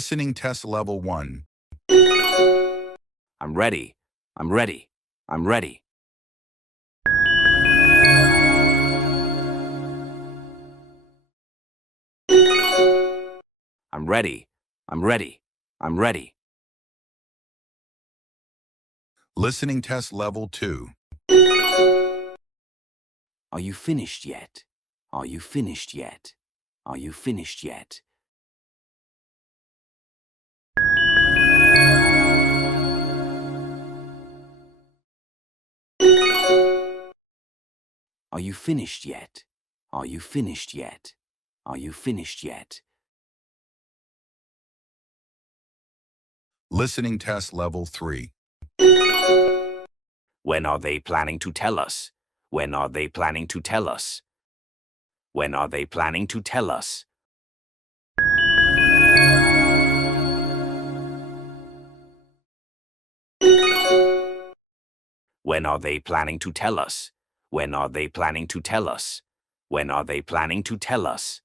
Listening test level 1. I'm ready. I'm ready. I'm ready. I'm ready. I'm ready. I'm ready. Listening test level 2. Are you finished yet? Are you finished yet? Are you finished yet? Are you finished yet? Are you finished yet? Are you finished yet? Listening test level 3. When are they planning to tell us? When are they planning to tell us? When are they planning to tell us? When are they planning to tell us? When are they planning to tell us? When are they planning to tell us?